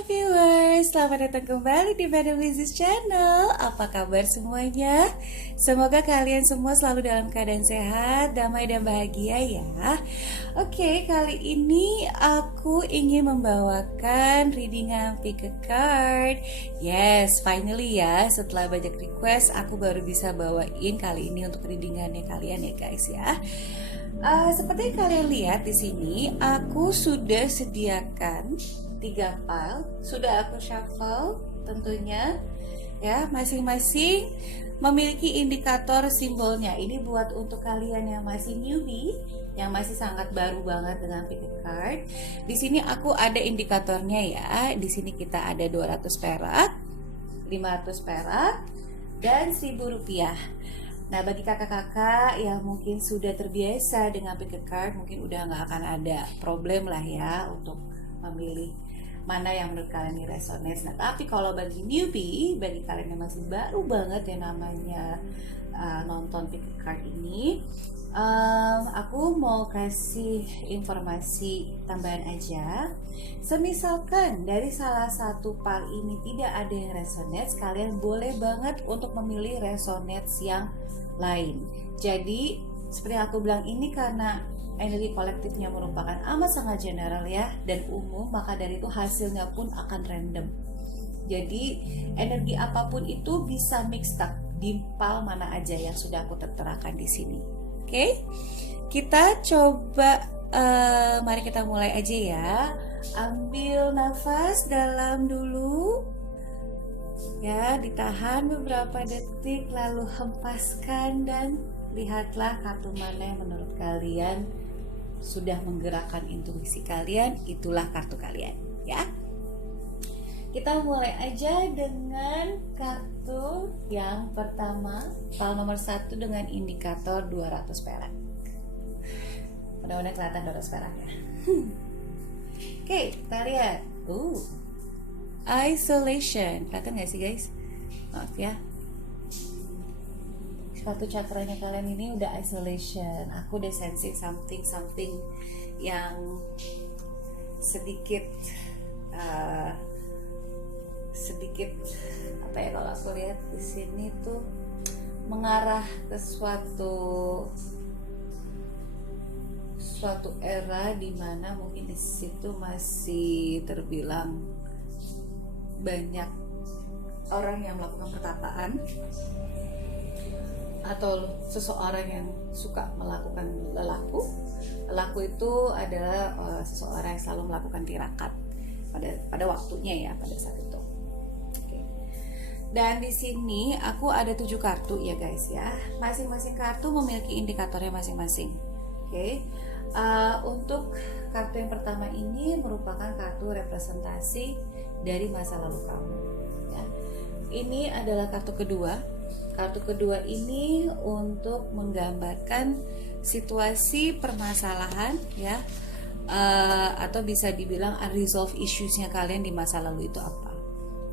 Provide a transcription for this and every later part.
Halo viewers, selamat datang kembali di Madam Lizzy's Channel. Apa kabar semuanya? Semoga kalian semua selalu dalam keadaan sehat, damai dan bahagia ya. Oke, kali ini aku ingin membawakan readingan pick a card. Yes, finally ya, setelah banyak request aku baru bisa bawain kali ini untuk readingannya kalian ya guys ya. Seperti yang kalian lihat di sini, aku sudah sediakan 3 file, sudah aku shuffle tentunya ya, masing-masing memiliki indikator simbolnya. Ini buat untuk kalian yang masih newbie, yang masih sangat baru banget dengan pick a card. Di sini aku ada indikatornya ya. Di sini kita ada 200 perak, 500 perak, dan 1000 rupiah. Nah, bagi kakak-kakak yang mungkin sudah terbiasa dengan pick a card, mungkin udah nggak akan ada problem lah ya untuk memilih mana yang menurut kalian ini resonates. Nah, tapi kalau bagi newbie, bagi kalian yang masih baru banget yang namanya nonton pick a card ini, aku mau kasih informasi tambahan aja. Semisalkan dari salah satu part ini tidak ada yang resonates, kalian boleh banget untuk memilih resonates yang lain. Jadi seperti yang aku bilang, ini karena energi kolektifnya merupakan amat sangat general ya dan umum, maka dari itu hasilnya pun akan random. Jadi energi apapun itu bisa mixed up di pal mana aja yang sudah aku terterakan di sini. Oke, kita coba, mari kita mulai aja ya. Ambil nafas dalam dulu ya, ditahan beberapa detik, lalu hempaskan dan lihatlah kartu mana yang menurut kalian sudah menggerakkan intuisi kalian, itulah kartu kalian ya. Kita mulai aja dengan kartu yang pertama, file nomor 1 dengan indikator 200 perak. Mudah-mudahan kelihatan 200 perak ya. Oke, kita lihat. Isolation. Kelihatan gak sih guys? Maaf ya, kartu cakranya kalian ini udah isolation. Aku udah sensing something yang sedikit apa ya, kalau aku lihat di sini tuh mengarah ke suatu era di mana mungkin di situ masih terbilang banyak orang yang melakukan pertapaan atau seseorang yang suka melakukan lelaku. Lelaku itu adalah seseorang yang selalu melakukan tirakat pada waktunya ya, pada saat itu. Oke. Dan di sini aku ada 7 kartu ya guys ya. Masing-masing kartu memiliki indikatornya masing-masing. Oke. Untuk kartu yang pertama ini merupakan kartu representasi dari masa lalu kamu ya. Ini adalah kartu kedua. Kartu kedua ini untuk menggambarkan situasi permasalahan ya, atau bisa dibilang unresolved issues-nya kalian di masa lalu itu apa.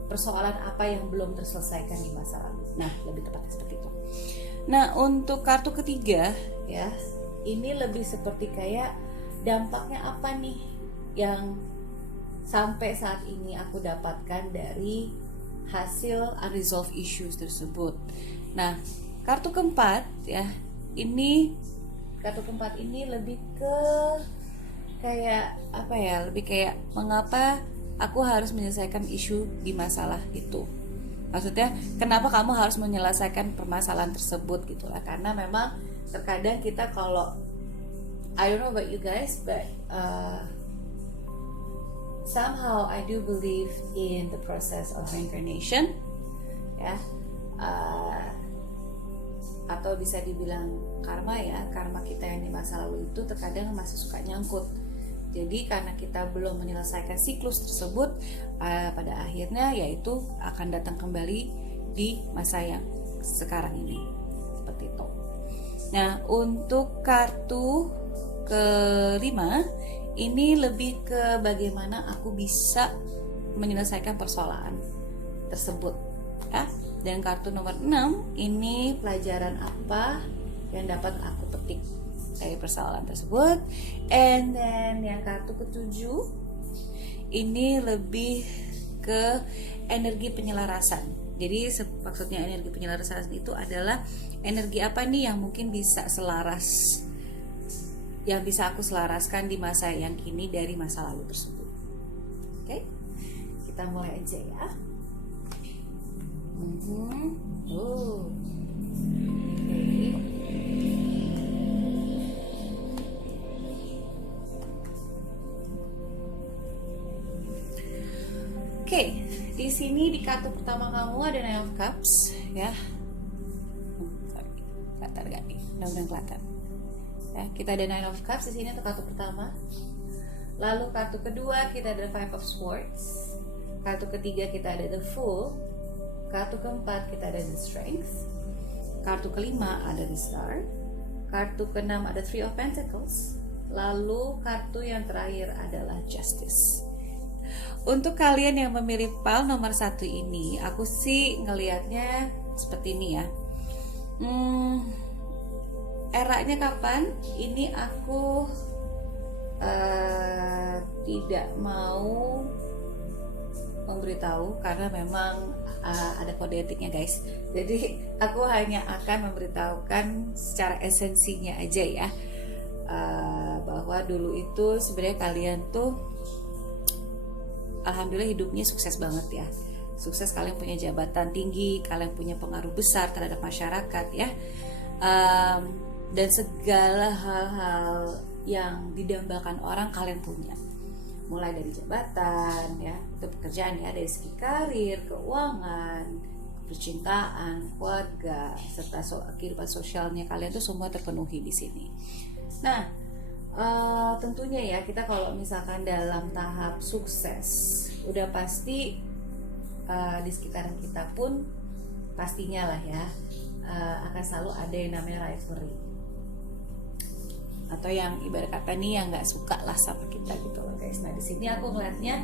Persoalan apa yang belum terselesaikan di masa lalu. Nah, lebih tepatnya seperti itu. Nah, untuk kartu ketiga ya, ini lebih seperti kayak dampaknya apa nih yang sampai saat ini aku dapatkan dari hasil unresolved issues tersebut. Nah, kartu keempat ya, kartu keempat ini lebih ke kayak apa ya, lebih kayak mengapa aku harus menyelesaikan isu di masalah itu. Maksudnya kenapa kamu harus menyelesaikan permasalahan tersebut gitu lah. Karena memang terkadang kita kalau, I don't know about you guys, but somehow I do believe in the process of reincarnation ya, atau bisa dibilang karma ya. Karma kita yang di masa lalu itu terkadang masih suka nyangkut. Jadi karena kita belum menyelesaikan siklus tersebut, pada akhirnya yaitu akan datang kembali di masa yang sekarang ini, seperti itu. Nah, untuk kartu kelima ini lebih ke bagaimana aku bisa menyelesaikan persoalan tersebut ya. Dan kartu nomor 6 ini pelajaran apa yang dapat aku petik dari persoalan tersebut. And then yang kartu ketujuh ini lebih ke energi penyelarasan. Jadi maksudnya energi penyelarasan itu adalah energi apa nih yang mungkin bisa selaras, yang bisa aku selaraskan di masa yang kini dari masa lalu tersebut. Oke, kita mulai aja ya. Oke, di sini di kartu pertama kamu ada Nine of Cups ya. Kelihatan gak nih? Mudah-mudahan kelihatan. Ya, kita ada Nine of Cups di sini untuk kartu pertama. Lalu kartu kedua kita ada Five of Swords. Kartu ketiga kita ada The Fool. Kartu keempat kita ada The Strength. Kartu kelima ada The Star. Kartu keenam ada Three of Pentacles. Lalu kartu yang terakhir adalah Justice. Untuk kalian yang memilih pile nomor 1 ini, aku sih ngelihatnya seperti ini ya. Eranya kapan? Ini aku tidak mau memberitahu karena memang ada kode etiknya guys. Jadi aku hanya akan memberitahukan secara esensinya aja ya, bahwa dulu itu sebenarnya kalian tuh alhamdulillah hidupnya sukses banget ya. Sukses, kalian punya jabatan tinggi, kalian punya pengaruh besar terhadap masyarakat ya. Dan segala hal-hal yang didambakan orang kalian punya. Mulai dari jabatan ya, itu pekerjaan ya, dari segi karir, keuangan, percintaan, keluarga, serta kehidupan sosialnya kalian tuh semua terpenuhi di sini. Nah, tentunya ya kita kalau misalkan dalam tahap sukses udah pasti di sekitaran kita pun pastinya lah ya akan selalu ada yang namanya rivalry, atau yang ibarat kata nih yang nggak suka lah sama kita gitu loh guys. Nah di sini aku ngeliatnya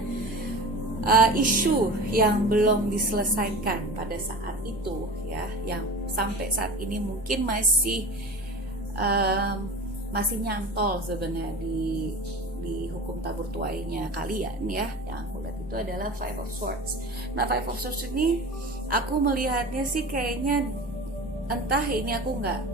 isu yang belum diselesaikan pada saat itu ya, yang sampai saat ini mungkin masih nyantol sebenarnya di hukum tabur tuainya kalian ya. Yang aku lihat itu adalah Five of Swords. Nah Five of Swords ini aku melihatnya sih kayaknya entah ini aku nggak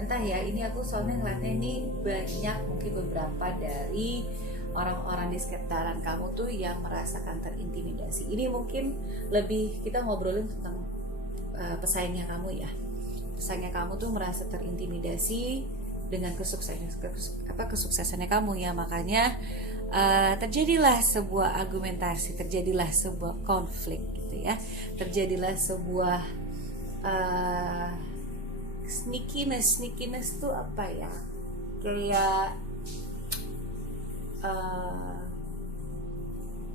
entah ya, ini aku soalnya ngeliatnya ini banyak mungkin beberapa dari orang-orang di sekitaran kamu tuh yang merasakan terintimidasi. Ini mungkin lebih kita ngobrolin tentang pesaingnya kamu ya. Pesaingnya kamu tuh merasa terintimidasi dengan kesuksesannya kamu ya, makanya terjadilah sebuah argumentasi, terjadilah sebuah konflik gitu ya, terjadilah sebuah sneakiness tuh apa ya, kayak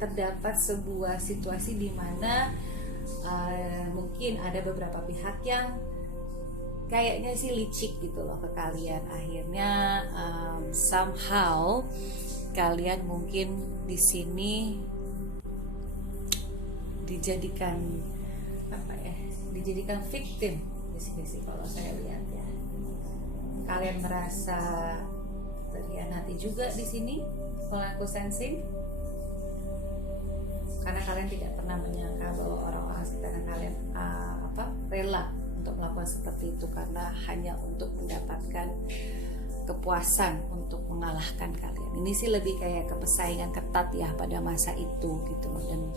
terdapat sebuah situasi di mana mungkin ada beberapa pihak yang kayaknya sih licik gitu loh ke kalian. Akhirnya somehow kalian mungkin di sini dijadikan apa ya? Dijadikan victim di sini sih kalau saya lihat ya. Kalian merasa terhianati juga di sini kalau aku sensing. Karena kalian tidak pernah menyangka bahwa orang-orang sekitar kalian rela untuk melakukan seperti itu, karena hanya untuk mendapatkan kepuasan untuk mengalahkan kalian. Ini sih lebih kayak kepersaingan ketat ya pada masa itu gitu loh. Dan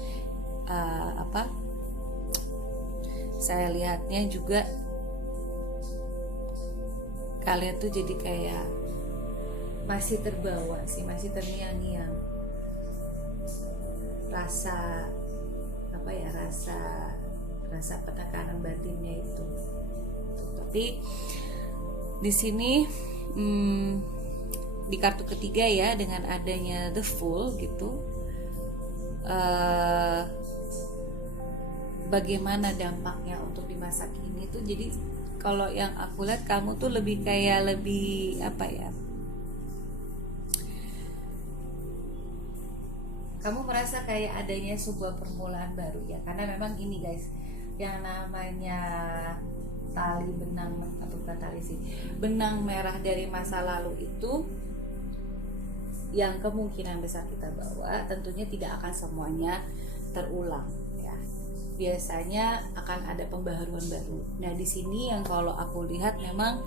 saya lihatnya juga kalian tuh jadi kayak masih terbawa sih, masih terngiang-ngiang rasa penekanan batinnya itu. Tapi di sini di kartu ketiga ya, dengan adanya The Fool gitu, bagaimana dampaknya untuk di masa kini tuh. Jadi kalau yang aku lihat kamu tuh lebih apa ya, kamu merasa kayak adanya sebuah permulaan baru ya, karena memang gini guys, yang namanya tali benang atau bukan tali sih, benang merah dari masa lalu itu yang kemungkinan besar kita bawa tentunya tidak akan semuanya terulang ya. Biasanya akan ada pembaharuan baru. Nah, di sini yang kalau aku lihat memang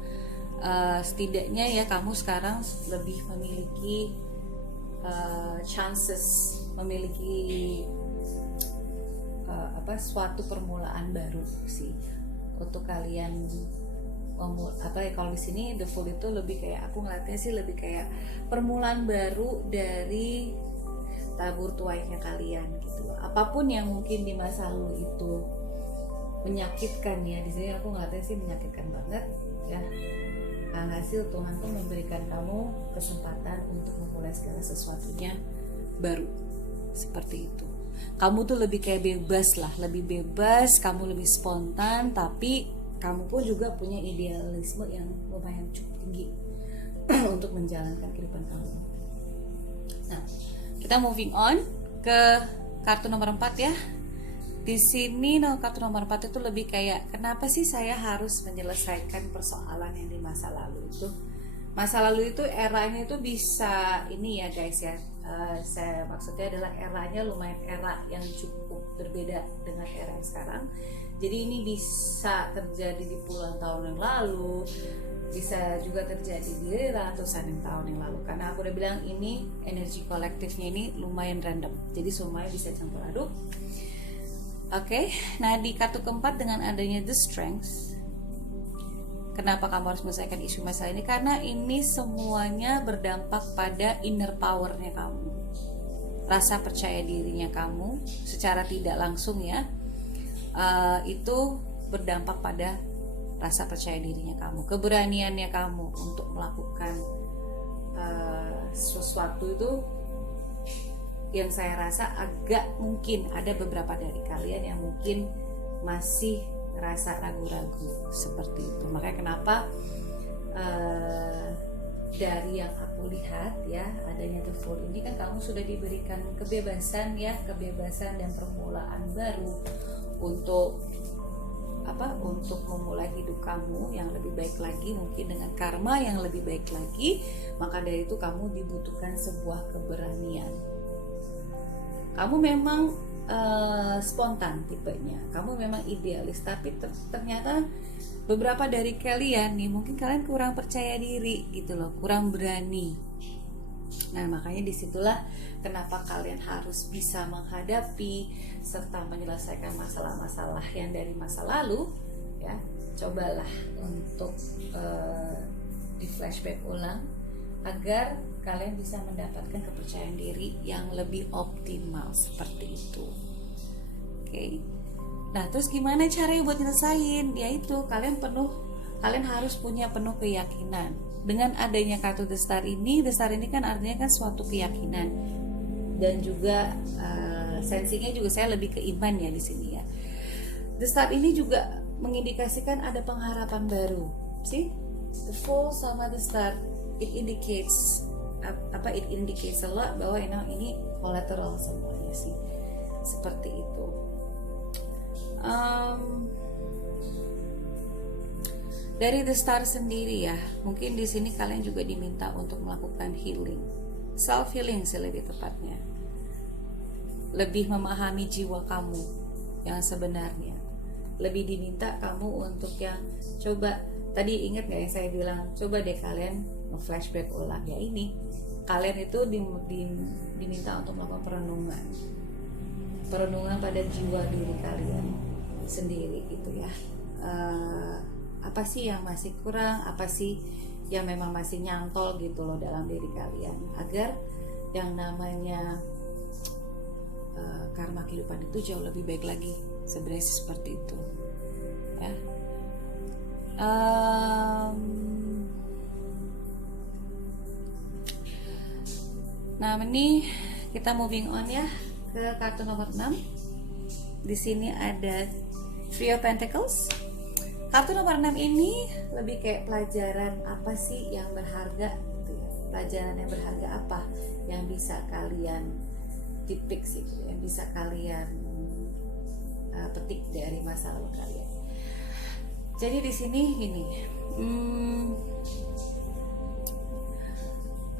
setidaknya ya kamu sekarang lebih memiliki chances, memiliki suatu permulaan baru sih untuk kalian. Kalau di sini the Fool itu lebih kayak, aku ngeliatnya sih lebih kayak permulaan baru dari tabur tuainya kalian gitu loh. Apapun yang mungkin di masa lalu itu menyakitkan ya, di sini aku ngeliatnya sih menyakitkan banget ya. Hasil Tuhan pun memberikan kamu kesempatan untuk memulai segala sesuatunya baru seperti itu. Kamu tuh lebih kayak bebas lah, lebih bebas, kamu lebih spontan, tapi kamu pun juga punya idealisme yang lumayan cukup tinggi untuk menjalankan kehidupan kamu. Nah, kita moving on ke kartu nomor 4 ya. Di sini kartu nomor 4 itu lebih kayak, kenapa sih saya harus menyelesaikan persoalan yang di masa lalu itu? Masa lalu itu eranya itu bisa ini ya guys ya. Saya maksudnya adalah eranya lumayan era yang cukup berbeda dengan era yang sekarang. Jadi ini bisa terjadi di puluhan tahun yang lalu, bisa juga terjadi di ratusan tahun yang lalu. Karena aku udah bilang ini energi kolektifnya ini lumayan random, jadi semuanya bisa campur aduk. Oke, nah di kartu keempat dengan adanya The Strength, kenapa kamu harus menyelesaikan isu masalah ini? Karena ini semuanya berdampak pada inner powernya kamu, rasa percaya dirinya kamu secara tidak langsung ya. Itu berdampak pada rasa percaya dirinya kamu, keberaniannya kamu untuk melakukan sesuatu itu, yang saya rasa agak mungkin ada beberapa dari kalian yang mungkin masih ngerasa ragu-ragu seperti itu. Makanya kenapa dari yang aku lihat ya, adanya The Fool ini kan kamu sudah diberikan kebebasan ya, kebebasan dan permulaan baru untuk untuk memulai hidup kamu yang lebih baik lagi, mungkin dengan karma yang lebih baik lagi. Maka dari itu kamu dibutuhkan sebuah keberanian. Kamu memang spontan tipenya, kamu memang idealis, tapi ternyata beberapa dari kalian nih mungkin kalian kurang percaya diri gitu loh, kurang berani. Nah, makanya disitulah kenapa kalian harus bisa menghadapi serta menyelesaikan masalah-masalah yang dari masa lalu ya. Cobalah untuk di flashback ulang agar kalian bisa mendapatkan kepercayaan diri yang lebih optimal seperti itu. Oke. Nah, terus gimana caranya buat nyelesain? Yaitu kalian harus punya penuh keyakinan. Dengan adanya kartu The Star ini kan artinya kan suatu keyakinan, dan juga sensinya juga saya lebih ke iman ya di sini ya. The Star ini juga mengindikasikan ada pengharapan baru. See, the Fool sama The Star, it indicates a lot bahwa ini collateral semuanya sih, seperti itu. Dari The Star sendiri ya, mungkin di sini kalian juga diminta untuk melakukan healing, self healing sih lebih tepatnya, lebih memahami jiwa kamu yang sebenarnya, lebih diminta kamu untuk yang coba tadi ingat nggak yang saya bilang, coba deh kalian flashback ulang ya, ini kalian itu diminta untuk melakukan perenungan pada jiwa diri kalian sendiri gitu ya. Apa sih yang masih kurang, apa sih yang memang masih nyantol gitu loh dalam diri kalian, agar yang namanya karma kehidupan itu jauh lebih baik lagi. Sebenarnya seperti itu ya. Nah, ini kita moving on ya ke kartu nomor 6. Di sini ada Three of Pentacles. Kartu nomor 6 ini lebih kayak pelajaran apa sih yang berharga gitu ya. Pelajaran yang berharga apa yang bisa kalian titik sih, yang bisa kalian petik dari masa lalu kalian. Jadi di sini gini,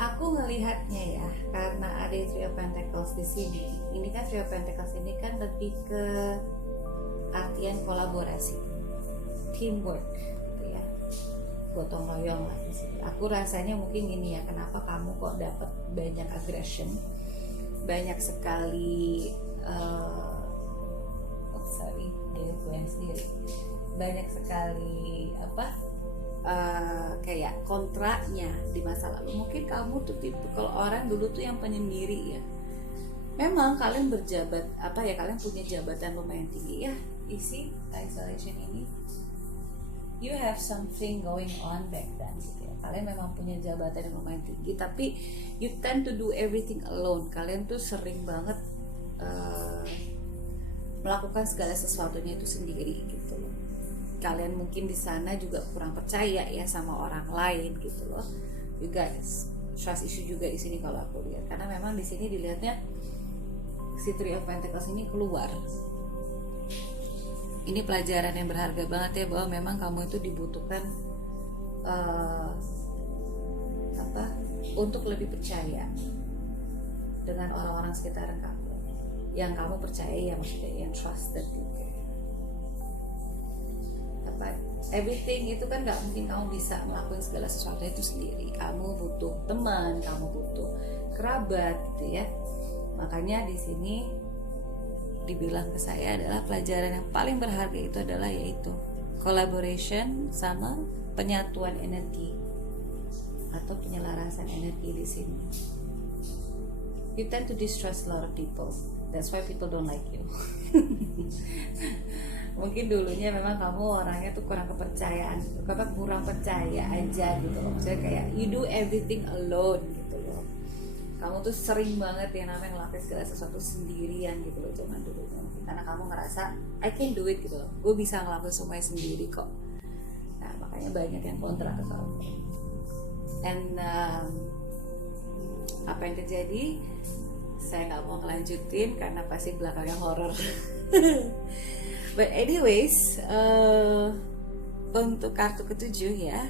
Aku ngelihatnya ya, karena ada Three of Pentacles di sini. Ini kan Three of Pentacles ini kan lebih ke artian kolaborasi, teamwork, gitu ya, gotong royong lah di sini. Aku rasanya mungkin gini ya, kenapa kamu kok dapat banyak aggression, banyak sekali, banyak sekali kayak kontraknya di masa lalu. Mungkin kamu tuh tipe kalau orang dulu tuh yang penyendiri ya. Memang kalian berjabat kalian punya jabatan lumayan tinggi ya. Isi isolation ini, you have something going on back then gitu ya. Kalian memang punya jabatan yang lumayan tinggi, tapi you tend to do everything alone. Kalian tuh sering banget melakukan segala sesuatunya itu sendiri gitu loh. Kalian mungkin di sana juga kurang percaya ya sama orang lain gitu loh. You guys, trust issue juga di sini kalau aku lihat, karena memang di sini dilihatnya si Three of Pentacles ini keluar. Ini pelajaran yang berharga banget ya, bahwa memang kamu itu dibutuhkan untuk lebih percaya dengan orang-orang sekitaran kamu, yang kamu percaya ya, maksudnya yang trusted gitu. Everything itu kan nggak mungkin kamu bisa melakukan segala sesuatu itu sendiri. Kamu butuh teman, kamu butuh kerabat gitu ya. Makanya di sini dibilang ke saya adalah pelajaran yang paling berharga itu adalah yaitu collaboration sama penyatuan energi atau penyelarasan energi di sini. You tend to distrust a lot of people. That's why people don't like you. Mungkin dulunya memang kamu orangnya tuh kurang kepercayaan, kurang percaya aja gitu loh. Maksudnya kayak you do everything alone gitu loh. Kamu tuh sering banget yang namanya ngelakuin segala sesuatu sendirian gitu loh zaman dulu. Karena kamu ngerasa I can do it gitu loh. Gue bisa ngelakuin semuanya sendiri kok. Nah makanya banyak yang kontra ke kamu. And apa yang terjadi? Saya nggak mau ngelanjutin karena pasti belakangnya horor. But anyways, untuk kartu ketujuh ya,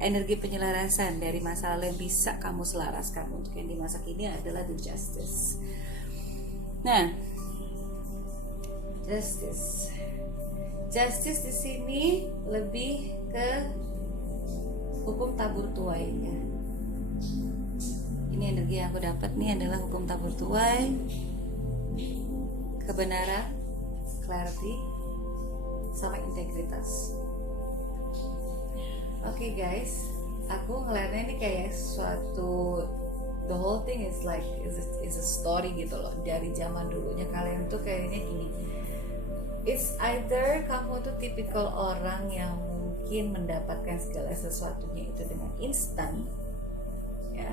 energi penyelarasan dari masa lalu yang bisa kamu selaraskan untuk yang di masa kini adalah the Justice. Nah, Justice di sini lebih ke hukum tabur tuainya. Ini energi yang aku dapat nih adalah hukum tabur tuai, kebenaran, clarity, sama integritas. Oke guys, aku ngeliatnya ini kayak suatu, the whole thing is like is a story gitu loh. Dari zaman dulunya kalian tuh kayaknya gini, it's either kamu tuh tipikal orang yang mungkin mendapatkan segala sesuatunya itu dengan instan ya.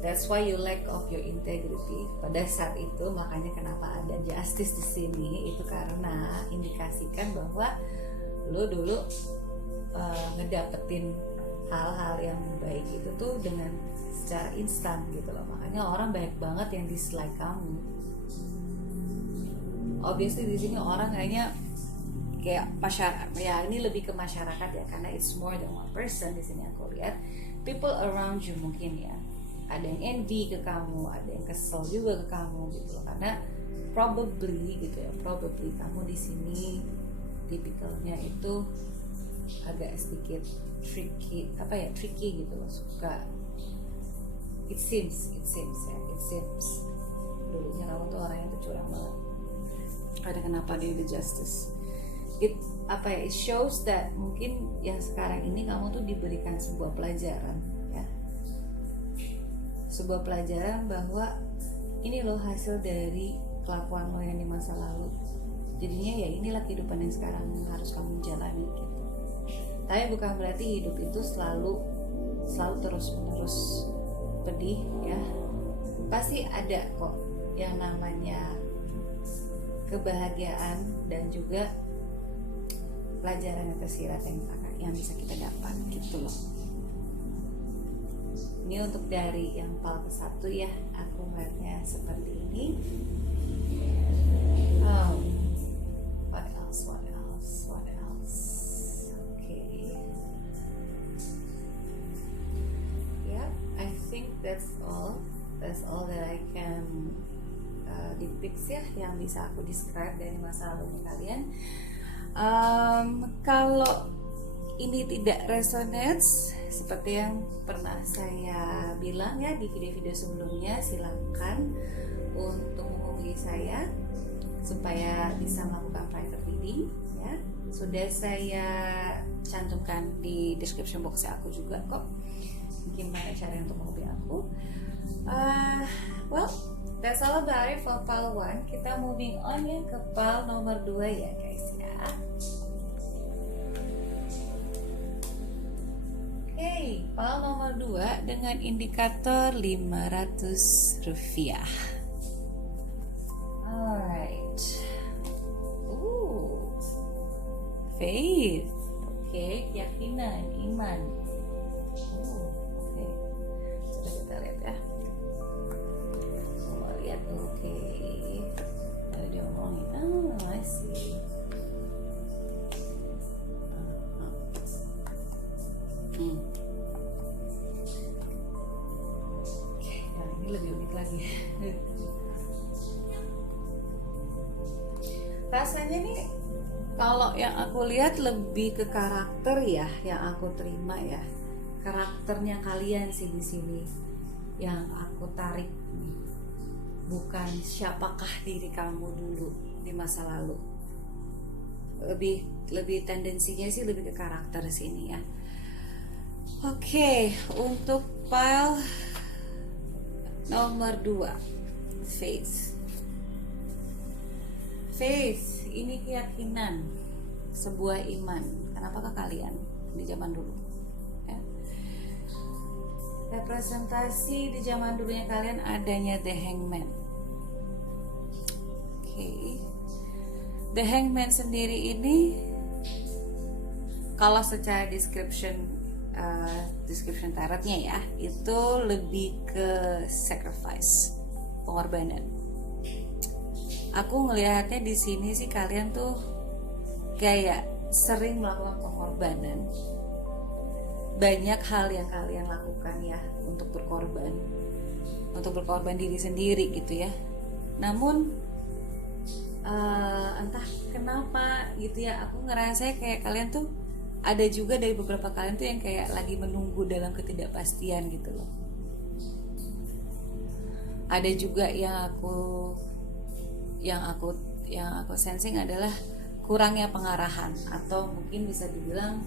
That's why you lack of your integrity pada saat itu. Makanya kenapa ada justice di sini, itu karena indikasikan bahwa lo dulu ngedapetin hal-hal yang baik itu tuh dengan secara instan gitu loh. Makanya orang banyak banget yang dislike kamu. Obviously di sini orang kayaknya kayak masyarakat ya, ini lebih ke masyarakat ya, karena it's more than one person di sini aku lihat. People around you mungkin ya, ada yang envy ke kamu, ada yang kesel juga ke kamu gitu loh, karena probably kamu di sini tipikalnya itu agak sedikit tricky gitu loh, suka it seems dulunya kamu tuh orang yang curang banget. Ada kenapa dia the Justice, it shows that mungkin yang sekarang ini kamu tuh diberikan sebuah pelajaran ya, sebuah pelajaran bahwa ini loh hasil dari kelakuan lo yang di masa lalu. Jadinya ya inilah kehidupan yang sekarang harus kamu jalani gitu. Tapi bukan berarti hidup itu selalu terus menerus pedih ya. Pasti ada kok yang namanya kebahagiaan dan juga pelajaran yang tersirat yang bisa kita dapat gitu loh. Ini untuk dari yang paling satu ya, aku melihatnya seperti ini. What else? Okay. Yeah, I think that's di tips ya yang bisa aku describe dari masa lalu kalian. Kalau ini tidak resonates seperti yang pernah saya bilang ya di video-video sebelumnya, silakan untuk menghubungi saya supaya bisa melakukan private reading ya. Sudah saya cantumkan di description box aku juga kok, gimana cara untuk menghubungi aku. Well, that's all about it for pile 1. Kita moving on ya ke pile nomor 2 ya guys ya. Oke, pile nomor 2 dengan indikator Rp500. Alright. Faith. Oke, keyakinan, iman. Oke. Coba kita lihat ya. Coba lihat, oke. Ada dia ngomongin, I see. Oke, yang ini lebih unik lagi. Rasanya nih, kalau yang aku lihat lebih ke karakter ya, yang aku terima ya, karakternya kalian sih di sini yang aku tarik nih, bukan siapakah diri kamu dulu di masa lalu. Lebih tendensinya sih lebih ke karakter sini ya. Oke, untuk pile nomor 2, Faith. Faith, ini keyakinan, sebuah iman. Kenapakah kalian di zaman dulu? Ya. Representasi di zaman dulunya kalian adanya The Hangman. Oke. The Hangman sendiri ini, kalau secara description tarotnya ya, itu lebih ke sacrifice, pengorbanan. Aku ngelihatnya di sini sih kalian tuh kayak sering melakukan pengorbanan. Banyak hal yang kalian lakukan ya untuk berkorban diri sendiri gitu ya. Namun entah kenapa gitu ya, aku ngerasa kayak kalian tuh ada juga dari beberapa kalian tuh yang kayak lagi menunggu dalam ketidakpastian gitu loh. Ada juga yang aku sensing adalah kurangnya pengarahan, atau mungkin bisa dibilang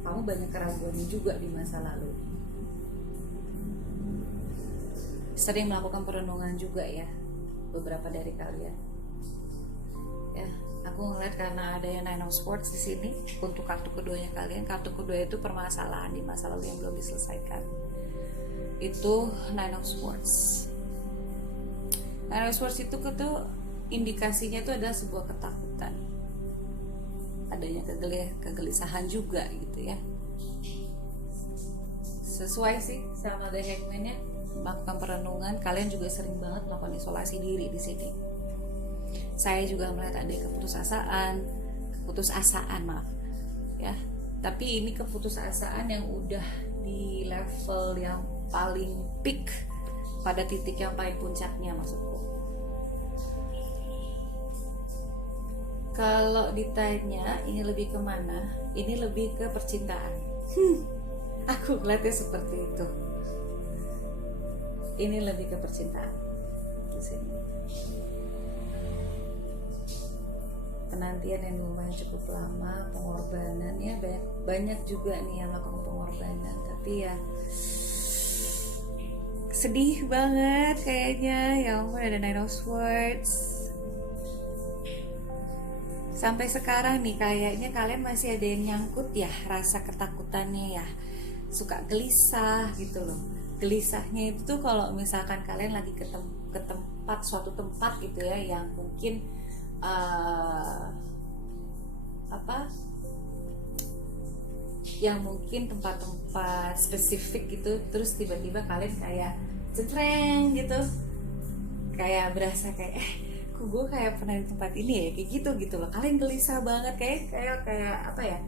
kamu banyak keraguan juga di masa lalu. Sering melakukan perenungan juga ya beberapa dari kalian. Ya, aku ngeliat karena ada yang Nine of Swords di sini untuk kartu keduanya kalian. Kartu kedua itu permasalahan di masa lalu yang belum diselesaikan. Itu Nine of Swords. Nine of Swords itu tuh indikasinya itu adalah sebuah ketakutan, adanya kegelisahan juga gitu ya. Sesuai sih sama The Hangman ya, melakukan perenungan. Kalian juga sering banget melakukan isolasi diri di sini. Saya juga melihat ada keputusasaan maaf ya. Tapi ini keputusasaan yang udah di level yang paling peak, pada titik yang paling puncaknya maksudku. Kalau ditanya ini lebih kemana? Ini lebih ke percintaan. Aku ngeliatnya seperti itu. Ini lebih ke percintaan di sini. Penantian yang lumayan cukup lama, pengorbanan ya, banyak juga nih yang melakukan pengorbanan, tapi ya sedih banget kayaknya. Ya ampun, ada Nine of Swords. Sampai sekarang nih kayaknya kalian masih ada yang nyangkut ya rasa ketakutannya ya, suka gelisah gitu loh. Gelisahnya itu tuh kalau misalkan kalian lagi ke tempat, suatu tempat gitu ya, yang mungkin yang mungkin tempat-tempat spesifik gitu, terus tiba-tiba kalian kayak cetreng gitu, kayak berasa kayak kok gue kayak pernah di tempat ini ya, kayak gitu loh. Kalian gelisah banget, kayak apa ya,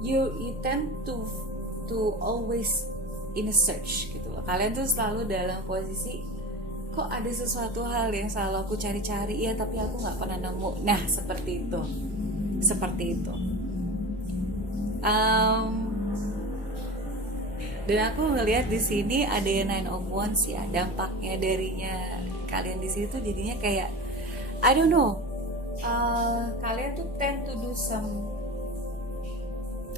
you tend to always in a search gitu loh. Kalian tuh selalu dalam posisi kok ada sesuatu hal yang selalu aku cari-cari ya tapi aku nggak pernah nemu. Nah seperti itu, seperti itu. Dan aku ngelihat di sini ada Nine of Wands ya, dampaknya darinya kalian di sini tuh jadinya kayak I don't know, kalian tuh tend to do some,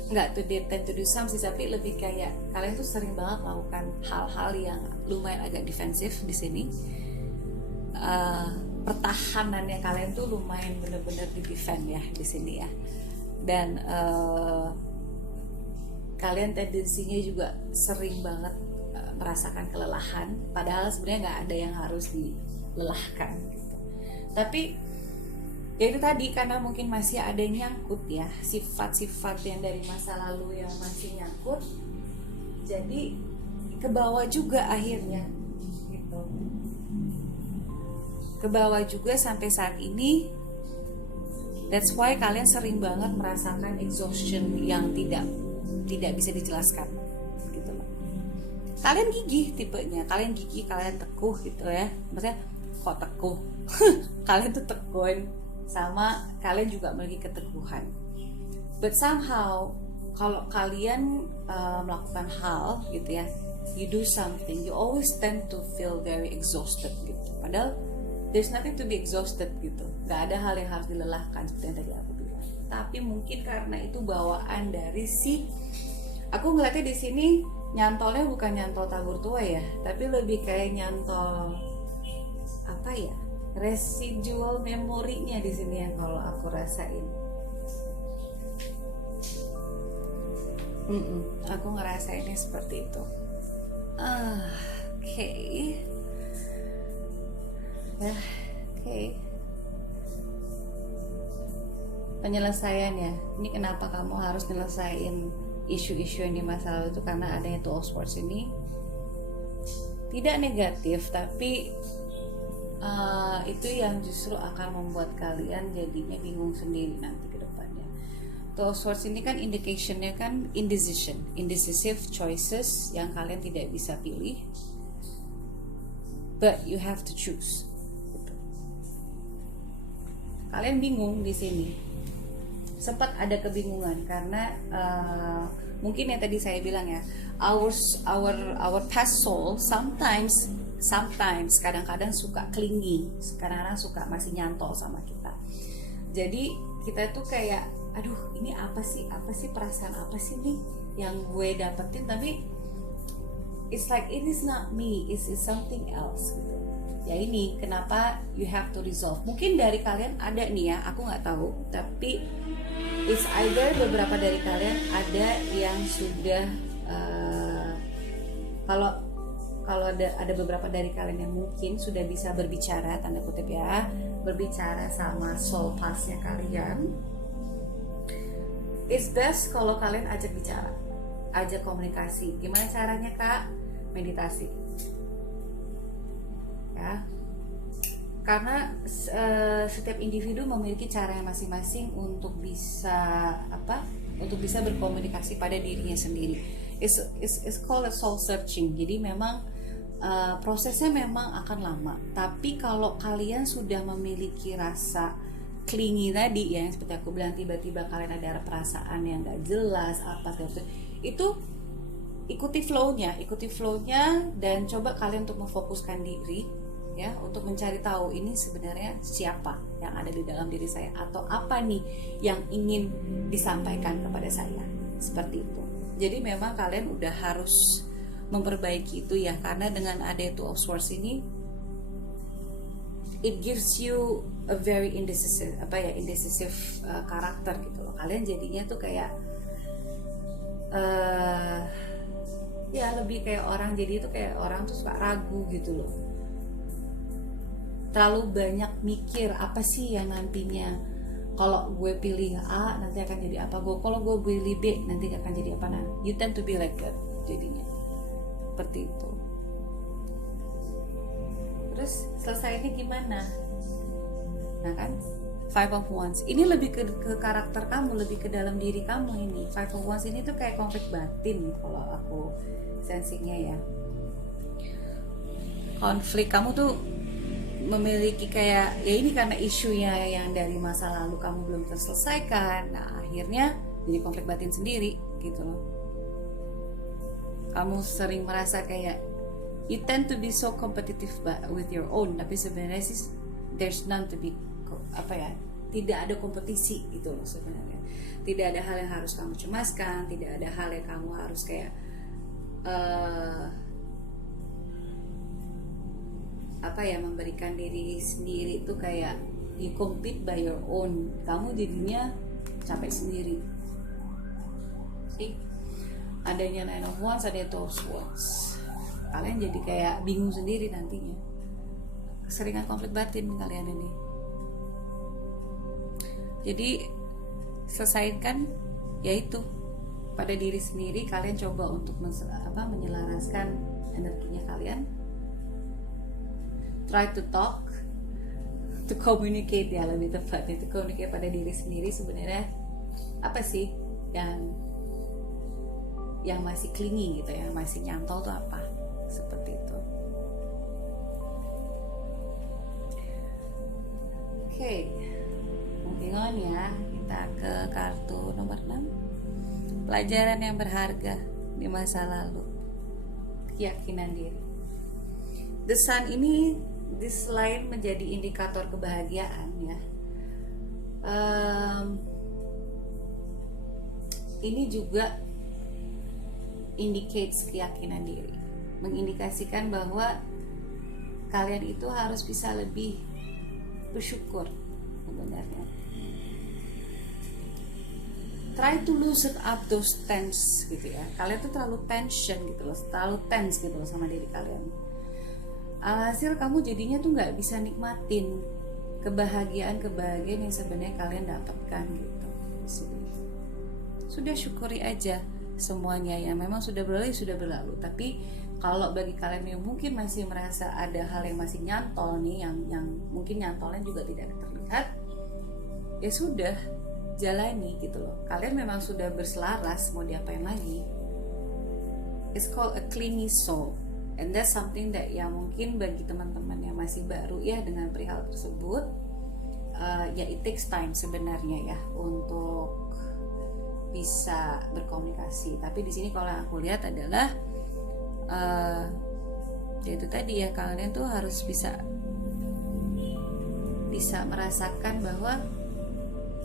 nggak tuh dia tend to do some sih, tapi lebih kayak kalian tuh sering banget melakukan hal-hal yang lumayan agak defensif di sini. Pertahanannya kalian tuh lumayan bener-bener di defend ya di sini ya, dan kalian tendensinya juga sering banget merasakan kelelahan, padahal sebenarnya nggak ada yang harus dilelahkan gitu. Tapi ya itu tadi, karena mungkin masih ada yang nyangkut ya, sifat-sifat yang dari masa lalu yang masih nyangkut, jadi ke bawah juga akhirnya gitu, ke bawah juga sampai saat ini. That's why kalian sering banget merasakan exhaustion yang tidak bisa dijelaskan gitu loh. Kalian gigih tipenya, kalian gigih, kalian teguh gitu ya, maksudnya kok teguh kalian tuh teguh, sama kalian juga memiliki keteguhan. But somehow kalau kalian melakukan hal gitu ya, you do something, you always tend to feel very exhausted gitu. Padahal there's nothing to be exhausted gitu, nggak ada hal yang harus dilelahkan seperti yang tadi aku bilang. Tapi mungkin karena itu bawaan dari si, aku ngeliatnya di sini nyantolnya bukan nyantol tabur tua ya, tapi lebih kayak nyantol apa ya, residual memorinya di sini yang kalau aku rasain. Aku ngerasainnya seperti itu. Oke. Penyelesaian ya. Ini kenapa kamu harus nyelesain isu-isu yang di masa lalu itu, karena adanya Two of Swords ini tidak negatif, tapi itu yang justru akan membuat kalian jadinya bingung sendiri nanti ke depannya. Two of Swords ini kan indicationnya kan indecisive choices yang kalian tidak bisa pilih, but you have to choose. Kalian bingung di sini, sempat ada kebingungan karena mungkin yang tadi saya bilang ya, our past soul sometimes kadang-kadang suka clingy, kadang-kadang suka masih nyantol sama kita. Jadi kita tuh kayak, aduh ini apa sih perasaan apa sih nih yang gue dapetin, tapi it's like it is not me, it's something else gitu. Ya ini kenapa you have to resolve. Mungkin dari kalian ada nih ya, aku nggak tahu, tapi it's either beberapa dari kalian ada yang sudah kalau ada beberapa dari kalian yang mungkin sudah bisa berbicara, tanda kutip ya, berbicara sama soul past-nya kalian. It's best kalau kalian ajak bicara, ajak komunikasi. Gimana caranya Kak? Meditasi ya, karena setiap individu memiliki cara yang masing-masing untuk bisa berkomunikasi pada dirinya sendiri. It's called a soul searching. Jadi memang prosesnya memang akan lama, tapi kalau kalian sudah memiliki rasa clingy tadi ya, yang seperti aku bilang, tiba-tiba kalian ada perasaan yang gak jelas apa itu, ikuti flow-nya dan coba kalian untuk memfokuskan diri ya, untuk mencari tahu ini sebenarnya siapa yang ada di dalam diri saya, atau apa nih yang ingin disampaikan kepada saya, seperti itu. Jadi memang kalian udah harus memperbaiki itu ya, karena dengan ada Two of Swords ini it gives you a very indecisive karakter gitu loh. Kalian jadinya tuh kayak ya lebih kayak orang, jadi itu kayak orang tuh suka ragu gitu loh, terlalu banyak mikir apa sih yang nantinya kalau gue pilih A nanti akan jadi apa, kalau gue pilih B nanti akan jadi apa. Nah, you tend to be like that jadinya seperti itu. Terus selesainya gimana? Nah kan, Five of Wands ini lebih ke karakter kamu, lebih ke dalam diri kamu ini. Five of Wands ini tuh kayak konflik batin kalau aku sensingnya ya. konflik, kamu tuh memiliki kayak ya ini karena isunya yang dari masa lalu kamu belum terselesaikan. Nah akhirnya jadi konflik batin sendiri gitu loh. Kamu sering merasa kayak you tend to be so competitive with your own, tapi sebenarnya sih there's none to be tidak ada kompetisi gitu loh sebenarnya. Tidak ada hal yang harus kamu cemaskan, tidak ada hal yang kamu harus kayak memberikan diri sendiri itu kayak you compete by your own. Kamu jadinya capek sendiri. Adanya Nine of Wands, ada Two of Swords. Kalian jadi kayak bingung sendiri nantinya. Keseringan konflik batin kalian ini. Jadi selesaikan yaitu pada diri sendiri. Kalian coba untuk menyelaraskan energinya kalian. Try to talk, to communicate ya lebih tepatnya, to communicate pada diri sendiri sebenarnya apa sih yang masih clingy gitu ya, masih nyantol tuh apa, seperti itu. Oke, moving on ya, kita ke kartu nomor 6. Pelajaran yang berharga di masa lalu, keyakinan diri. The Sun ini selain menjadi indikator kebahagiaan ya, ini juga indicates keyakinan diri, mengindikasikan bahwa kalian itu harus bisa lebih bersyukur sebenarnya. Try to loosen up those tense gitu ya. Kalian tuh terlalu tension gitu loh, terlalu tense gitu loh sama diri kalian. Alhasil kamu jadinya tuh nggak bisa nikmatin kebahagiaan yang sebenarnya kalian dapatkan gitu. Sudah syukuri aja semuanya ya. Memang sudah berlalu. Tapi kalau bagi kalian yang mungkin masih merasa ada hal yang masih nyantol nih, yang mungkin nyantolnya juga tidak terlihat, ya sudah jalani gitu loh. Kalian memang sudah berselaras, mau diapain lagi? It's called a clingy soul. And that's something that yang mungkin bagi teman-teman yang masih baru ya dengan perihal tersebut, ya it takes time sebenarnya ya untuk bisa berkomunikasi. Tapi di sini kalau yang aku lihat adalah ya itu tadi ya, kalian tuh harus bisa merasakan bahwa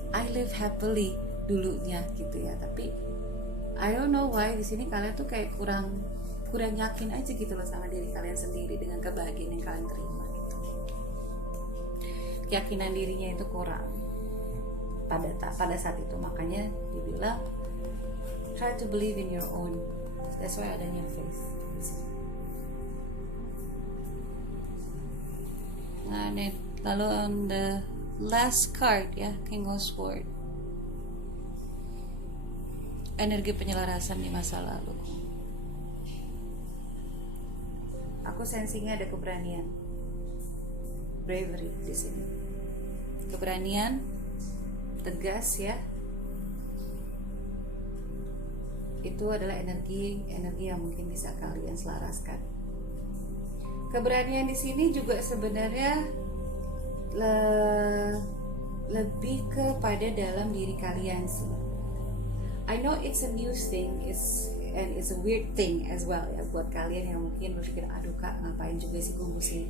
I live happily dulunya gitu ya. Tapi I don't know why di sini kalian tuh kayak kurang yakin aja gitu loh sama diri kalian sendiri dengan kebahagiaan yang kalian terima gitu. Keyakinan dirinya itu kurang pada saat itu, makanya dibilang try to believe in your own. That's why adanya faith. Nah, lalu on the last card ya, King of Swords. Energi penyelarasan di masa lalu. Aku sensingnya ada keberanian, bravery di sini. Keberanian, tegas ya. Itu adalah energi yang mungkin bisa kalian selaraskan. Keberanian di sini juga sebenarnya lebih kepada dalam diri kalian sih. I know it's a new thing, and it's a weird thing as well ya buat kalian yang mungkin berpikir, aduh kak ngapain juga sih gue mesti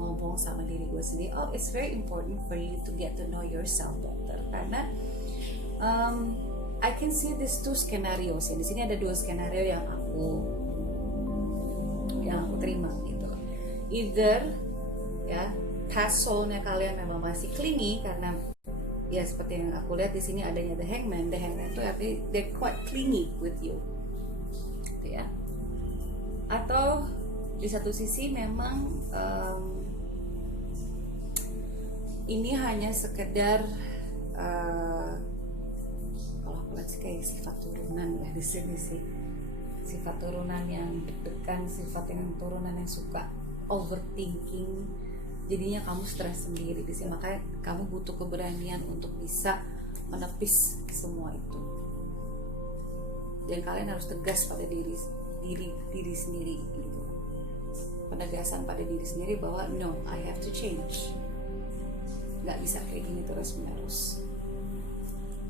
ngomong sama diri gue sendiri. Oh, it's very important for you to get to know yourself better, karena I can see these two scenarios ya. Di sini ada dua skenario yang aku terima gitu. Either ya past soul-nya kalian memang masih clingy karena ya seperti yang aku lihat di sini adanya the hangman itu artinya they're quite clingy with you gitu ya. Atau di satu sisi memang ini hanya sekedar kalau aku lihat sih kayak sifat turunan ya di sini sih, sifat turunan yang deg-degan, sifat yang turunan yang suka overthinking, jadinya kamu stres sendiri di sini. Makanya kamu butuh keberanian untuk bisa menepis semua itu, dan kalian harus tegas pada diri sendiri gitu. penegasan pada diri sendiri bahwa no, I have to change. Nggak bisa kayak gini terus menerus.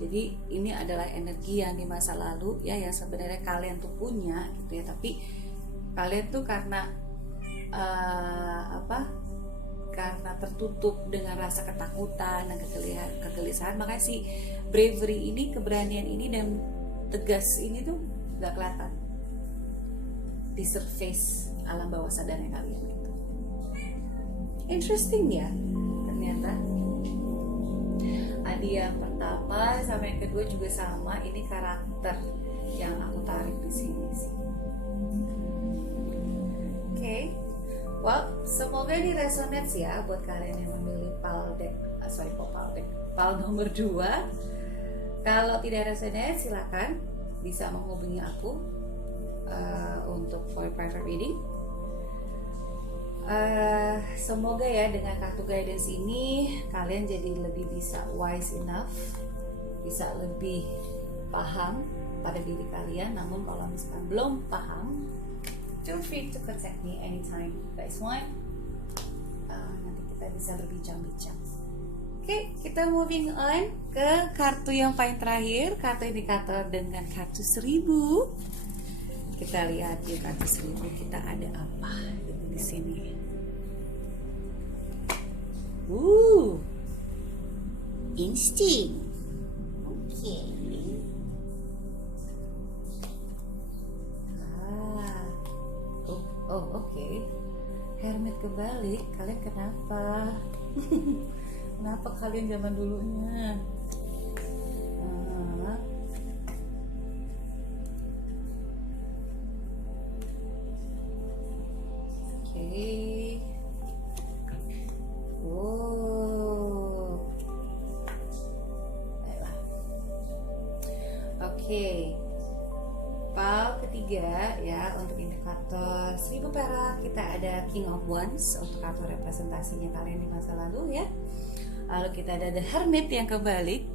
Jadi ini adalah energi yang di masa lalu ya, yang sebenarnya kalian tuh punya gitu ya, tapi kalian tuh karena karena tertutup dengan rasa ketakutan dan kegelisahan, makanya si bravery ini, keberanian ini dan tegas ini tuh nggak kelihatan di surface alam bawah sadarnya kalian itu. Interesting ya, ternyata. Adi yang pertama sama yang kedua juga sama, ini karakter yang aku tarik di sini sih. Oke. Well, semoga ini resonate ya buat kalian yang memilih PAL nomor 2. Kalau tidak resonate, silakan bisa menghubungi aku untuk private reading. Semoga ya dengan kartu guidance ini kalian jadi lebih bisa wise enough, bisa lebih paham pada diri kalian. Namun kalau misalkan belum paham, feel free to contact me anytime you guys want. Nanti kita bisa berbincang-bincang. Oke, kita moving on ke kartu yang paling terakhir, kartu indikator dengan kartu 1000. Kita lihat di kartu 1000 kita ada apa di sini. Insting. Oke. Oke. Hermit kebalik. Kalian kenapa? Kenapa kalian zaman dulunya? Oke. PAL ketiga ya, untuk indikator 1000 perak kita ada King of Wands untuk kartu representasinya kalian di masa lalu ya. Lalu kita ada The Hermit yang kebalik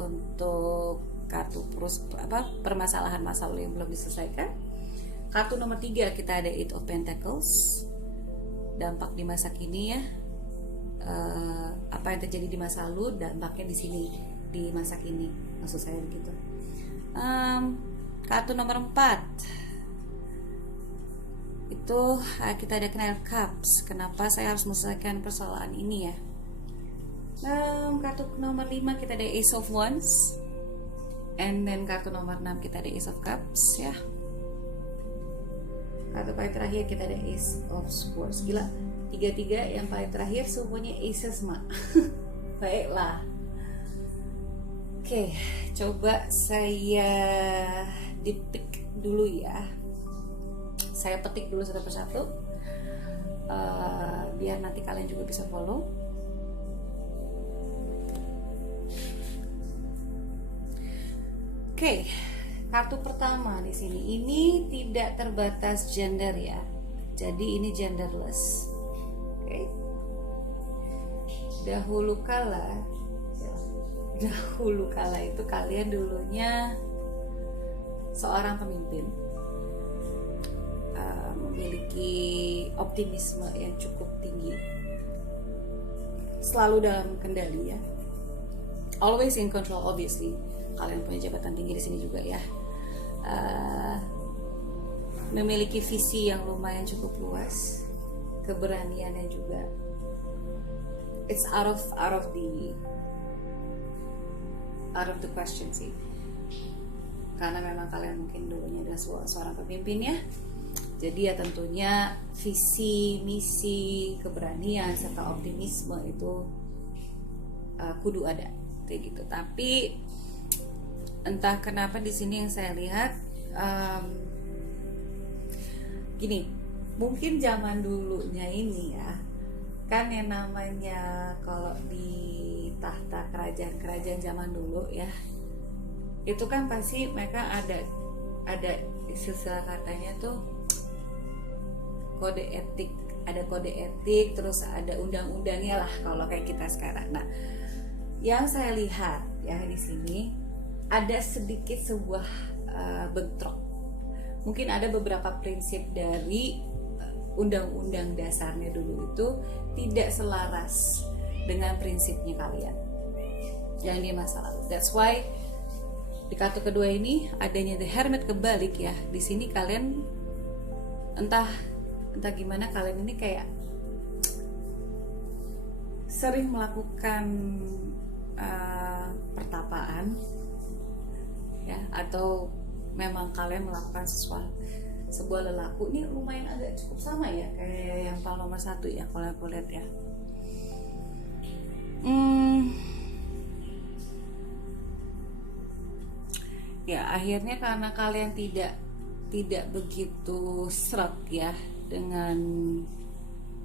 untuk kartu permasalahan masa lalu yang belum diselesaikan. Kartu nomor 3 kita ada Eight of Pentacles, dampak di masa kini ya, apa yang terjadi di masa lalu dampaknya di sini di masa kini, maksud saya begitu. Kartu nomor 4 itu kita ada Knight of Cups. Kenapa saya harus menyelesaikan persoalan ini ya? Kartu nomor 5 kita ada Ace of Wands, and then kartu nomor 6 kita ada Ace of Cups ya. Kartu paling terakhir kita ada Ace of Swords. Gila, 3 yang paling terakhir semuanya aces mak. Baiklah. Oke, coba saya dipik dulu ya. Saya petik dulu satu persatu, biar nanti kalian juga bisa follow. Oke, kartu pertama di sini ini tidak terbatas gender ya. Jadi ini genderless. Oke. Dahulu kala itu kalian dulunya seorang pemimpin, memiliki optimisme yang cukup tinggi, selalu dalam kendali ya, always in control. Obviously kalian punya jabatan tinggi di sini juga ya, memiliki visi yang lumayan cukup luas, keberaniannya juga it's out of the question sih, karena memang kalian mungkin dulunya adalah seorang pemimpin ya. Jadi ya tentunya visi, misi, keberanian serta optimisme itu kudu ada kayak gitu. Tapi entah kenapa di sini yang saya lihat gini, mungkin zaman dulunya ini ya, kan yang namanya kalau di tahta kerajaan zaman dulu ya, itu kan pasti mereka ada istilah katanya tuh kode etik, ada kode etik, terus ada undang-undangnya lah kalau kayak kita sekarang. Nah, yang saya lihat ya di sini ada sedikit sebuah bentrok. Mungkin ada beberapa prinsip dari undang-undang dasarnya dulu itu tidak selaras dengan prinsipnya kalian yang di masa lalu. That's why di kartu kedua ini adanya The Hermit kebalik ya. Di sini kalian entah gimana kalian ini kayak sering melakukan pertapaan ya, atau memang kalian melakukan sebuah lelaku. Ini lumayan agak cukup sama ya kayak yang file nomor 1 ya kalau aku lihat ya. Ya akhirnya karena kalian tidak begitu seret ya dengan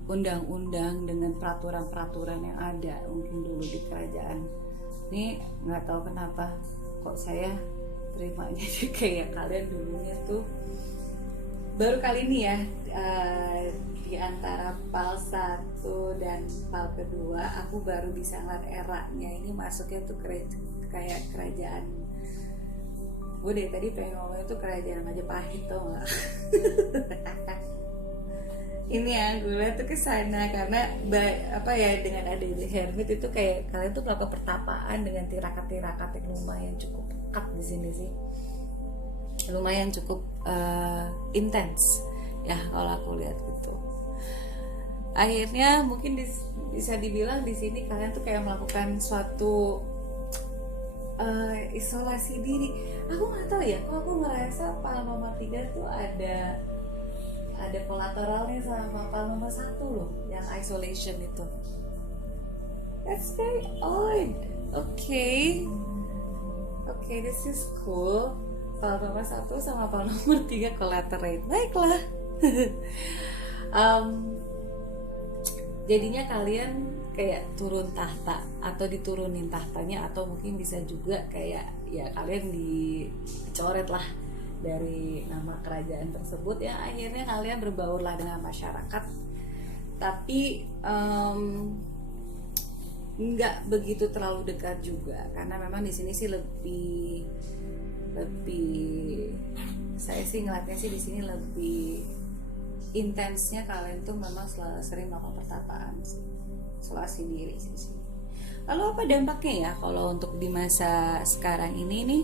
undang-undang, dengan peraturan-peraturan yang ada mungkin dulu di kerajaan. Ini nggak tahu kenapa kok saya terimanya kayak kalian dulunya tuh baru kali ini ya, di antara PAL 1 dan PAL kedua aku baru bisa ngeliat eranya ini masuknya tuh kayak kerajaan. Gue dari tadi pengen ngomong itu kerajaan Majapahit tau gak? Ini ya gue lihat tuh kesana karena dengan ada The Hermit itu kayak kalian tuh melakukan pertapaan dengan tirakat-tirakat yang lumayan cukup pekat di sini sih, lumayan cukup intens ya kalau aku lihat gitu. Akhirnya mungkin bisa dibilang di sini kalian tuh kayak melakukan suatu isolasi diri. Aku nggak tahu ya, kok aku ngerasa PAL nomor 3 tuh ada kolateralnya sama PAL nomor 1 loh, yang isolation itu. That's very odd. Okay, this is cool. PAL nomor 1 sama PAL nomor 3 collaterate. Baiklah. Jadinya kalian kayak turun tahta atau diturunin tahtanya, atau mungkin bisa juga kayak ya kalian dicoret lah dari nama kerajaan tersebut ya. Akhirnya kalian berbaur lah dengan masyarakat, tapi nggak begitu terlalu dekat juga karena memang di sini sih lebih saya sih ngeliatnya sih di sini lebih intensnya kalian tuh memang sering melakukan pertapaan, isolasi diri sih. Lalu apa dampaknya ya kalau untuk di masa sekarang ini nih?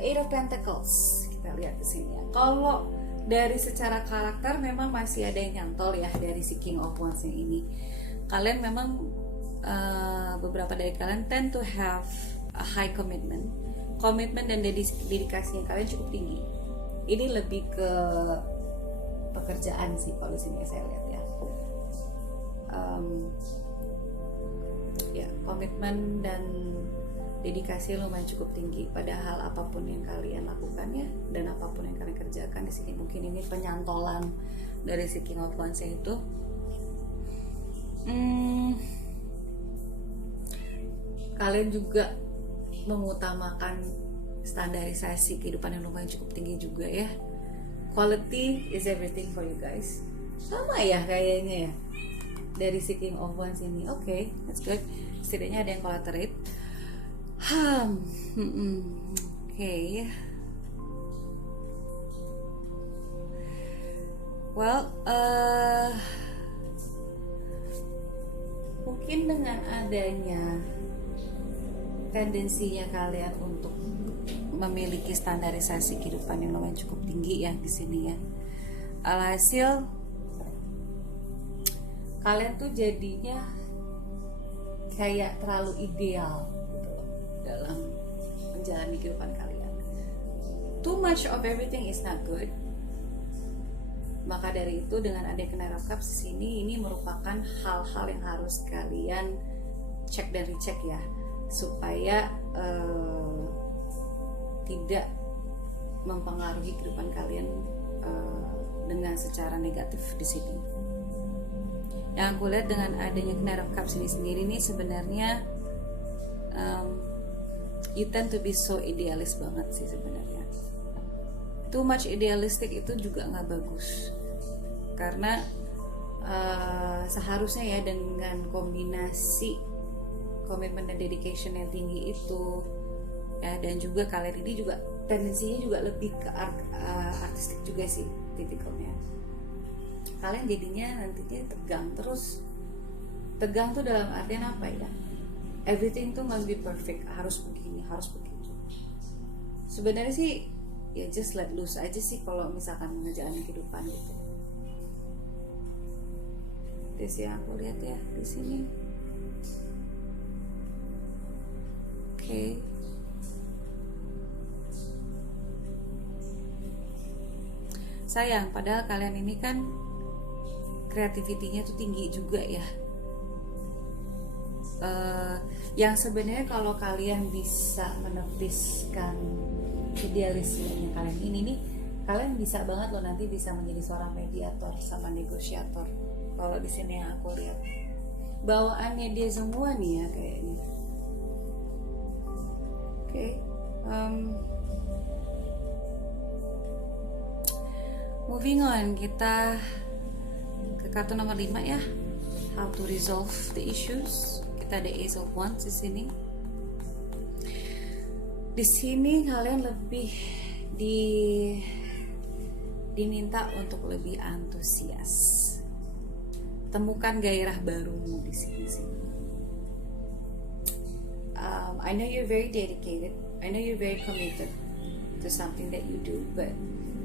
Eight of Pentacles kita lihat di sini ya. Kalau dari secara karakter memang masih ada yang nyantol ya dari si King of Wands ini. Kalian memang beberapa dari kalian tend to have a high commitment dan dedikasinya kalian cukup tinggi. Ini lebih ke pekerjaan sih kalau di sini saya lihat ya. Ya komitmen dan dedikasi lumayan cukup tinggi pada hal apapun yang kalian lakukan ya, dan apapun yang kalian kerjakan di sini. Mungkin ini penyantolan dari si King of Wands itu. Kalian juga mengutamakan standarisasi kehidupan yang lumayan cukup tinggi juga ya. Quality is everything for you guys. Sama ya kayaknya ya dari si King of Wands ini. Oke, that's good. Setidaknya ada yang collaterate. Okay. Well, mungkin dengan adanya tendensinya kalian untuk memiliki standarisasi kehidupan yang lumayan cukup tinggi ya di sini ya. Alhasil kalian tuh jadinya kayak terlalu ideal gitu loh dalam menjalani kehidupan kalian. Too much of everything is not good. Maka dari itu dengan adanya Knight of Cups di sini, ini merupakan hal-hal yang harus kalian cek dan recheck ya, supaya tidak mempengaruhi kehidupan kalian dengan secara negatif di sini. Yang aku lihat dengan adanya Knight of Cups ini sendiri nih sebenarnya you tend to be so idealis banget sih sebenarnya. Too much idealistic itu juga nggak bagus, karena seharusnya ya dengan kombinasi komitmen dan dedication yang tinggi itu ya, dan juga kalian ini juga tendensinya juga lebih ke artistik juga sih tipikalnya. Kalian jadinya nantinya tegang terus. Tegang tuh dalam artian apa ya? Everything tuh must be perfect, harus begini, harus begitu. Sebenarnya sih ya just let loose aja sih kalau misalkan menjalani kehidupan gitu. Itu sih yang aku lihat ya di sini. Oke. Sayang, padahal kalian ini kan kreativitinya tuh tinggi juga ya. Yang sebenarnya kalau kalian bisa menepiskan idealismenya kalian ini nih, kalian bisa banget loh nanti bisa menjadi seorang mediator sama negosiator. Kalau di sini yang aku lihat bawaannya dia semua nih ya kayaknya. Oke. Moving on, kita ke kartu nomor 5 ya. How to resolve the issues. Kita ada Ace of Wands di sini. Di sini kalian lebih diminta untuk lebih antusias. Temukan gairah barumu di sini. I know you're very dedicated. I know you're very committed to something that you do, but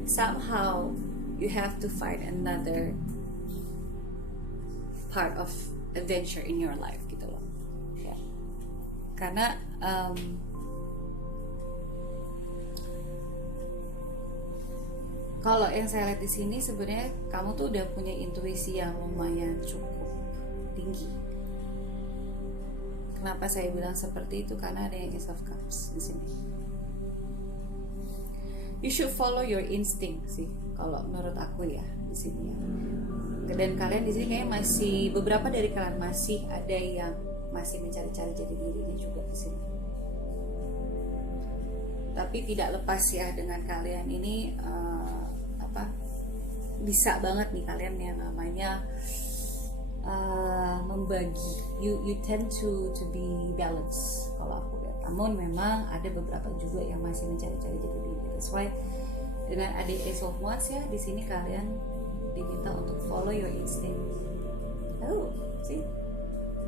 somehow you have to find another part of adventure in your life gitu loh. Ya. Karena kalau yang saya lihat di sini sebenarnya kamu tuh udah punya intuisi yang lumayan cukup tinggi. Kenapa saya bilang seperti itu? Karena ada yang Ace of Cups di sini. You should follow your instinct sih, kalau menurut aku ya di sini ya. Dan kalian di sini kayaknya masih, beberapa dari kalian masih ada yang masih mencari-cari jati dirinya juga di sini. Tapi tidak lepas ya dengan kalian ini bisa banget nih kalian yang namanya membagi. You tend to be balanced kalau aku lihat. Namun memang ada beberapa juga yang masih mencari-cari jati diri. That's why dengan ada Ace of Wands ya, di sini kalian diminta untuk follow your instinct. Oh, see?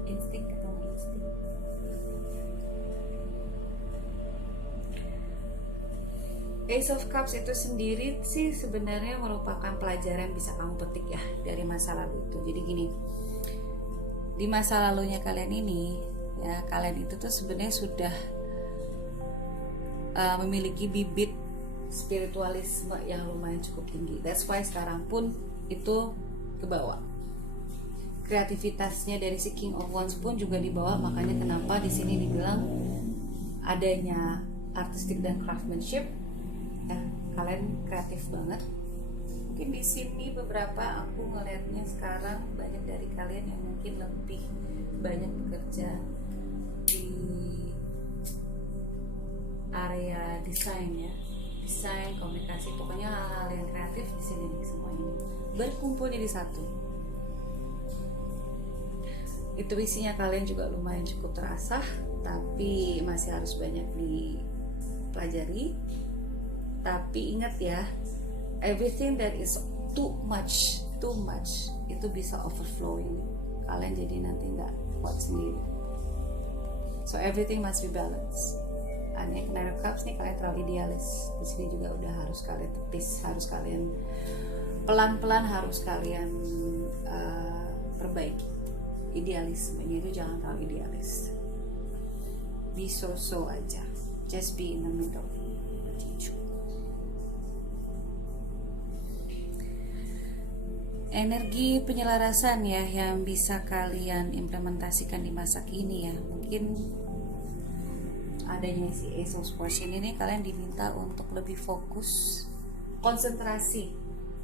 Instinct ketemu instinct. Ace of Cups itu sendiri sih sebenarnya merupakan pelajaran bisa kamu petik ya dari masa lalu itu. Jadi gini, di masa lalunya kalian ini ya, kalian itu tuh sebenarnya sudah memiliki bibit spiritualisme yang lumayan cukup tinggi. That's why sekarang pun itu ke bawah. Kreativitasnya dari si King of Wands pun juga dibawa, makanya kenapa di sini dibilang adanya artistik dan craftsmanship. Ya, kalian kreatif banget. Mungkin di sini beberapa aku ngelihatnya sekarang banyak dari kalian yang mungkin lebih banyak bekerja di area desain ya, desain, komunikasi, pokoknya hal-hal yang kreatif di sini nih semuanya berkumpul jadi satu. Intuisinya kalian juga lumayan cukup terasah, tapi masih harus banyak dipelajari. Tapi ingat ya, everything that is too much itu bisa overflowing. Kalian jadi nanti nggak kuat sendiri. So everything must be balanced. Aneh Nine of Cups nih, kalian terlalu idealis. Di sini juga udah harus kalian tepis, harus kalian pelan-pelan harus kalian perbaiki. Idealismenya itu jangan terlalu idealis. Be so aja. Just be in the middle. Energi penyelarasan ya yang bisa kalian implementasikan di masa kini ya. Mungkin adanya si Ace of Swords ini nih, kalian diminta untuk lebih fokus, konsentrasi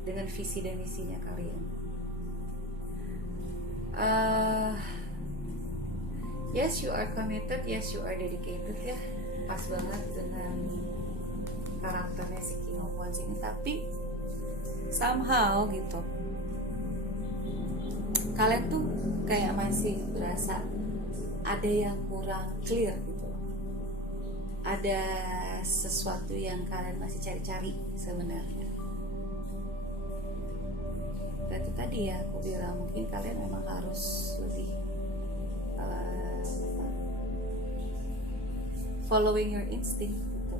dengan visi dan misinya kalian. Yes, you are committed, yes, you are dedicated ya. Pas banget dengan karakternya si King of Wands ini. Tapi somehow gitu, kalian tuh kayak masih berasa ada yang kurang clear gitu. Ada sesuatu yang kalian masih cari-cari sebenarnya. Dan itu tadi ya aku bilang, mungkin kalian memang harus lebih following your instinct gitu.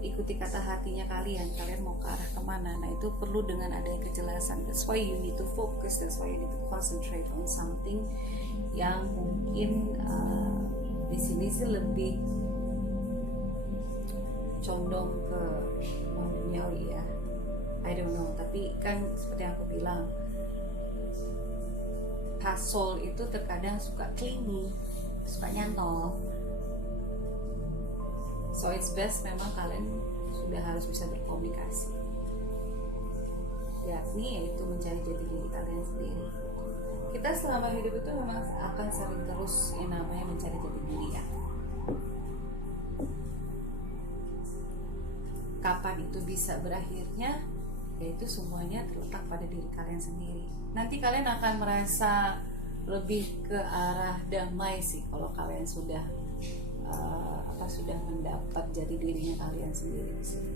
Ikuti kata hatinya kalian mau ke arah kemana. Nah itu perlu dengan adanya kejelasan. That's why you need to focus, that's why you need to concentrate on something yang mungkin di sini sih lebih condong ke duniawi ya. I don't know, tapi kan seperti yang aku bilang, past soul itu terkadang suka clingy, suka nyantol. So it's best memang kalian sudah harus bisa berkomunikasi, yakni yaitu mencari jati diri kalian sendiri. Kita selama hidup itu memang akan sering terus yang namanya mencari jati diri ya. Kapan itu bisa berakhirnya? Yaitu semuanya terletak pada diri kalian sendiri. Nanti kalian akan merasa lebih ke arah damai sih kalau kalian sudah sudah mendapat jati dirinya kalian sendiri di sini.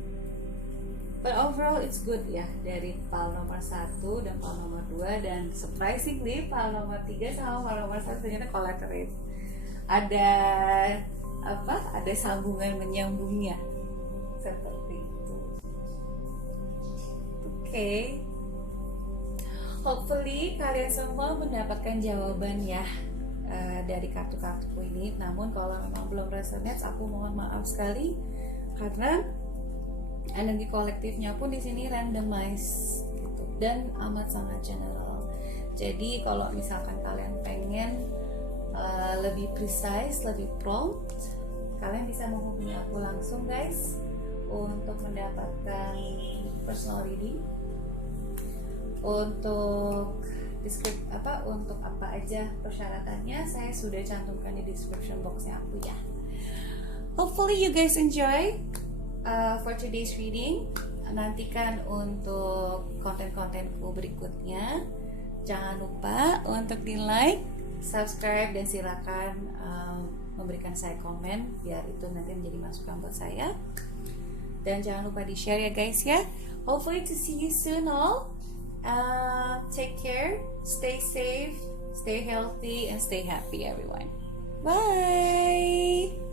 But overall it's good ya, dari PAL nomor 1 dan PAL nomor 2, dan surprisingly PAL nomor 3 sama PAL nomor 1 ternyata collaborate. Ada sambungan menyambungnya seperti itu. Okay. Hopefully kalian semua mendapatkan jawaban ya dari kartu-kartuku ini. Namun kalau memang belum resonate, aku mohon maaf sekali karena energi kolektifnya pun di sini randomize gitu dan amat sangat general. Jadi kalau misalkan kalian pengen lebih precise, lebih prompt, kalian bisa menghubungi aku langsung guys untuk mendapatkan personal reading. Untuk untuk apa aja persyaratannya saya sudah cantumkan di description boxnya aku ya. Hopefully you guys enjoy for today's reading. Nantikan untuk konten-kontenku berikutnya. Jangan lupa untuk di like, subscribe, dan silakan memberikan saya komen biar itu nanti menjadi masukan buat saya. Dan jangan lupa di share ya guys ya. Hopefully to see you soon all. Take care, stay safe, stay healthy, and stay happy everyone. Bye.